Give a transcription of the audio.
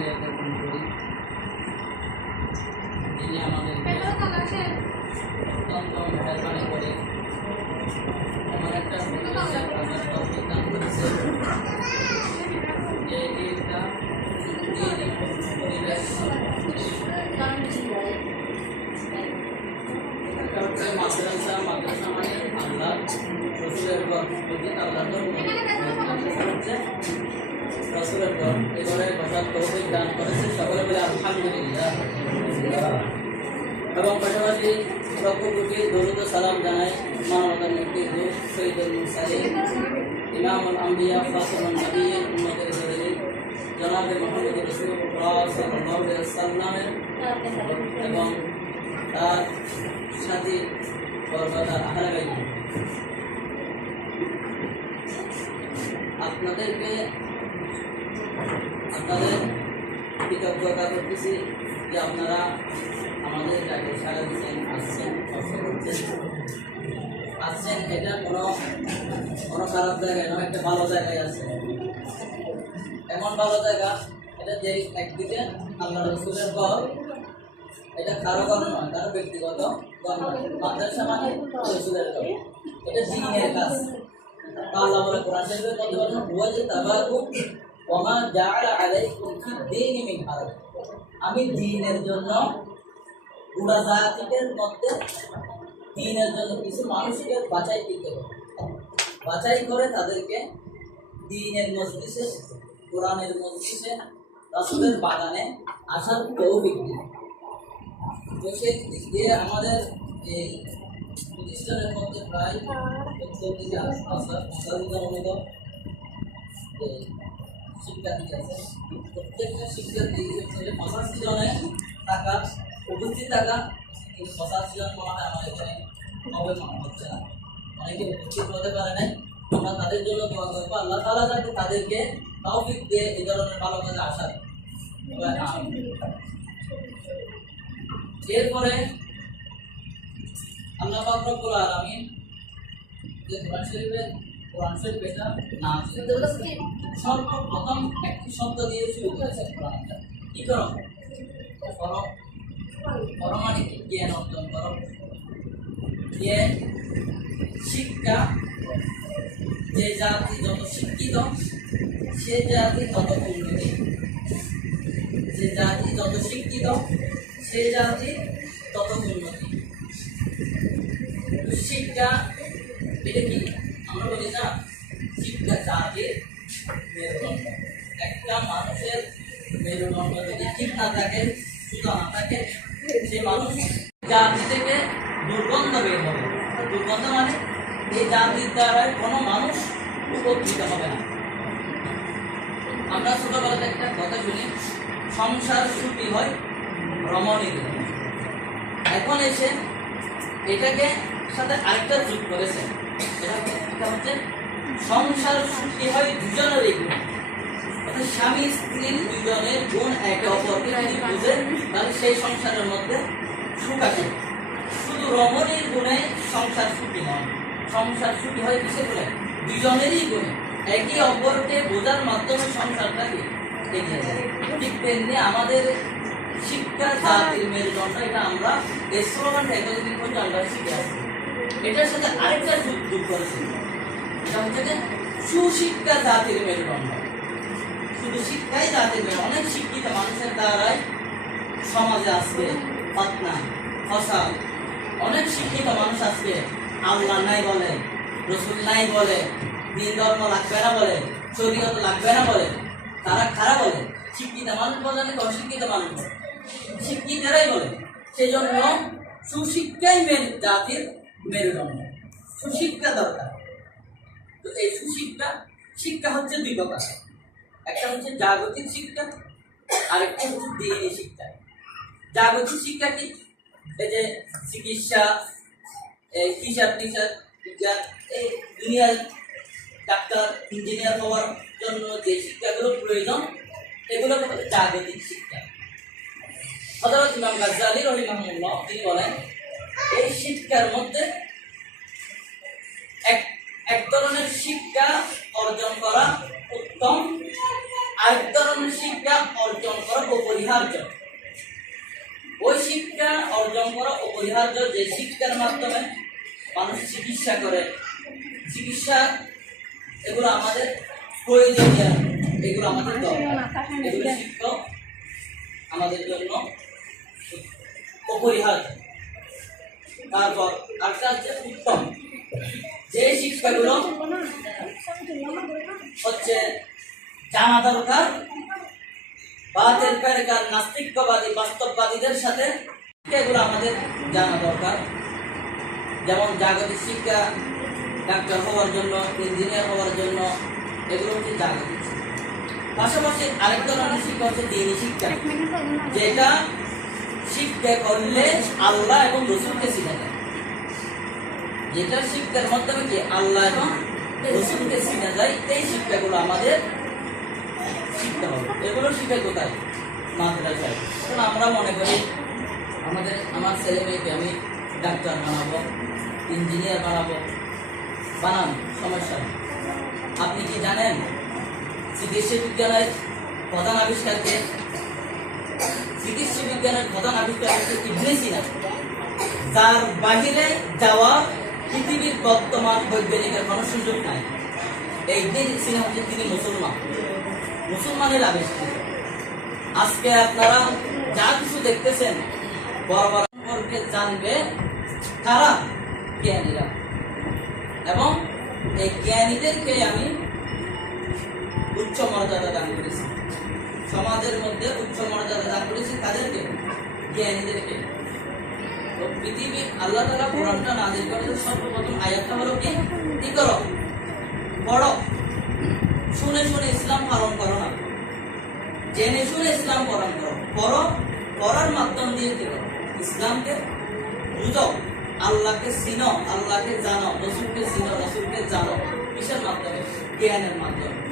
শুক্রিয়া জ্ঞাপন করি যিনি আমাদেরকে অত্যন্ত মেহরবানি করে এমন একটা দান করেছে যে দিনটা মাদ্রাসা মাদ্রাসা মানে আল্লাহ রসুলের আল্লাহ হচ্ছে সকলে বলে আলহামদুলিল্লাহ এবং পাশাপাশি লক্ষ কোটি দরুদ ও সালাম জানাই মানবতার মুক্তি দূর সৈয়দুল মুরসালিন ইমামুল আম্বিয়া ফাসিমুল নবী উম্মতের জলিল জনাবে মোহাম্মদ রাসূলুল্লাহ সাল্লাল্লাহু আলাইহি ওয়াসাল্লামের এবং তার সাথী বরকতার আহলে বাইত আপনাদেরকে কৃতজ্ঞতা করতেছি যে আপনারা আমাদের ডাকে সারা দিচ্ছেন, আসছেন আসছেন এটা কোনো কোনো খারাপ জায়গায় নয়, একটা ভালো জায়গায় আছে। এমন ভালো জায়গা, এটা যে একদিকে আল্লাহ রসুলের ঘর, এটা কারও ঘর নয়, কারও ব্যক্তিগত ঘর নয়, মাদ্রাসা মানে রসুলের ঘর। এটা দিনের কাজ। আল্লাহ বলে কোরআন শরীফের মধ্যে বলেন হুয়া যে ওমা জাআলা আলাইকুম ফিদ-দীনি মিন হারাজ আমি দ্বীনের জন্য পুরা জাতিদের মধ্যে দ্বীনের জন্য কিছু মানুষকে বাছাই দিতে হবে। বাছাই করে তাদেরকে দ্বীনের মজলিসে, কোরআনের মজলিসে, রাসূলের বাগানে আসার তৌফিক দিন। আমাদের এই প্রতিষ্ঠানের মধ্যে প্রায় প্রত্যেকটি অসাধারণত শিক্ষার্থী আছে। প্রত্যেকটা শিক্ষার্থী হচ্ছে পঁচাশি জনের টাকা উপস্থিত টাকা, কিন্তু পঁচাশি জন মনে আমার এখানে মনে হচ্ছে না। অনেকে উপস্থিত হতে পারে নাই। আমরা তাদের জন্য দোয়া করব, আল্লাহ তালা যাতে তাদেরকে তৌফিক দিয়ে এই ধরনের ভালো কাজে আসার এরপরে আল্লাহ রব্বুল আলামিন যে কোরআন শরীফের শরীফ এটা নাম সর্বপ্রথম একটি শব্দ দিয়ে শুরু করেছে কি করো করো করো জ্ঞান অর্জন করো জ্ঞান শিক্ষা যে জাতি যত শিক্ষিত সে জাতি তত উন্নতি যে জাতি যত শিক্ষিত সে জাতি তত উন্নতি শিক্ষা এটা কি? না শিক্ষা জাতির মেরুদণ্ড। একটা মানুষের মেরুদণ্ড যদি ঠিক না থাকে সুতা না থাকে সে মানুষ জাতি থেকে দুর্গন্ধ বের হবে। দুর্গন্ধ মানে এই জাতির দ্বারায় কোনো মানুষ উপকৃত হবে না। আমরা ছোটবেলাতে একটা কথা শুনি, সংসার সুখী হয় রমণীর এখন এসে এটাকে সাথে আরেকটা যোগ করেছে। এটা হচ্ছে সংসার সুখী হয় দুজনেরই গুণ স্বামী স্ত্রীর দুজনের গুণ একে অপরকে বুঝে? তাহলে সেই সংসারের মধ্যে সুখ আসে শুধু রমণীর গুণে সংসার সুখী নয়। সংসার সুখী হয় কিসে গুণে? দুজনেরই গুণে। একে অপরকে বোঝার মাধ্যমে সংসারটাকে এগিয়ে যায়। ঠিক তেমনি আমাদের শিক্ষা, জাতির মেরুদণ্ড, এটা আমরা এই স্লোগানটা এতদিন পর্যন্ত আমরা শিখে আসছি। এটার সাথে আরেকটা যোগ করেছি। এটা সুশিক্ষা জাতির মেরুদণ্ড। শুধু শিক্ষাই জাতির মেরুদণ্ড, অনেক শিক্ষিত মানুষের দ্বারাই সমাজে আজকে পাতনা ফসাদ। অনেক শিক্ষিত মানুষ আজকে আল্লাহ নাই বলে, রসুল নাই বলে, দিন ধর্ম লাগবে না বলে, শরীয়ত লাগবে না বলে, তারা খারাপ বলে। শিক্ষিত মানুষ বলে নাকি অশিক্ষিত মানুষ? শিক্ষিতরাই বলে। সেই জন্য সুশিক্ষাই মেন জাতির মেরুদণ্ড। সুশিক্ষা দরকার। তো এই সুশিক্ষা, শিক্ষা হচ্ছে দুই প্রকার। একটা হচ্ছে জাগতিক শিক্ষা, আরেকটা হচ্ছে দিনী শিক্ষা। জাগতিক শিক্ষা কি? এই যে চিকিৎসা, এই হিসাব টিসাব বিজ্ঞান, এই দুনিয়ার ডাক্তার, ইঞ্জিনিয়ার হওয়ার জন্য যে শিক্ষাগুলো প্রয়োজন, এগুলো জাগতিক শিক্ষা। হযরত ইমাম গাজ্জালী রহিমাহুল্লাহ তিনি বলেন, এই শিক্ষার মধ্যে এক এক ধরনের শিক্ষা অর্জন করা উত্তম, আরেক ধরনের শিক্ষা অর্জন করা অপরিহার্য। ওই শিক্ষা অর্জন করা অপরিহার্য যে শিক্ষার মাধ্যমে মানুষ চিকিৎসা করে। চিকিৎসা, এগুলো আমাদের প্রয়োজনীয়, এগুলো আমাদের দরকার। এগুলো শিক্ষা আমাদের জন্য অপরিহার্য। তারপর আরেকটা হচ্ছে উত্তম। হচ্ছে জানা দরকার, বাতের পেরেকার নাস্তিকবাদী, বাস্তববাদীদের সাথে এগুলো আমাদের জানা দরকার। যেমন জাগতিক শিক্ষা ডাক্তার হওয়ার জন্য, ইঞ্জিনিয়ার হওয়ার জন্য এগুলো হচ্ছে জাগতিক পাশাপাশি আরেক ধরনের শিক্ষা হচ্ছে দিনী শিক্ষা। যেটা শিক্ষা করলে আল্লাহ এবং রসুলকে শিখা যেটা শিক্ষার মাধ্যমে কি আল্লাহ এবং রসুলকে শিখা যায় এই শিক্ষাগুলো আমাদের শিখতে হবে এগুলো শিখে কোথায় মাদ্রাসায় কারণ আমরা মনে করি আমাদের আমার ছেলে মেয়েকে আমি ডাক্তার বানাবো ইঞ্জিনিয়ার বানাবো বানান সমস্যা আপনি কি জানেন চিকিৎসা বিজ্ঞানের প্রধান আবিষ্কারকে চিকিৎসা বিজ্ঞানের প্রধান আবিষ্কার হচ্ছে ইবনে তার বাহিরে যাওয়া পৃথিবীর বর্তমান বৈজ্ঞানিকের কোনো সুযোগ নাই। এই ইবনে সিনা হচ্ছে তিনি মুসলমান। মুসলমানের আবিষ্কৃত আজকে আপনারা যা কিছু দেখতেছেন, বড় জানবে কারা জ্ঞানীরা। এবং এই জ্ঞানীদেরকে আমি উচ্চ মর্যাদা দান করেছি। সমাজের মধ্যে উচ্চ মর্যাদা দান করেছি তাদেরকে, জ্ঞানীদেরকে। তো পৃথিবীর আল্লাহ তালা কোরআনটা নাজিল করেছে সর্বপ্রথম আয়াতটা হলো কি? কি করো? পড়ো। শুনে শুনে ইসলাম পালন করো না। জেনে শুনে ইসলাম পালন করো। পড়ো, পড়ার মাধ্যম দিয়ে কি ইসলামকে বুঝো। আল্লাহকে চিনো, আল্লাহকে জানো, রসুলকে চিনো, রসুলকে জানো। কিসের মাধ্যমে? জ্ঞানের মাধ্যমে।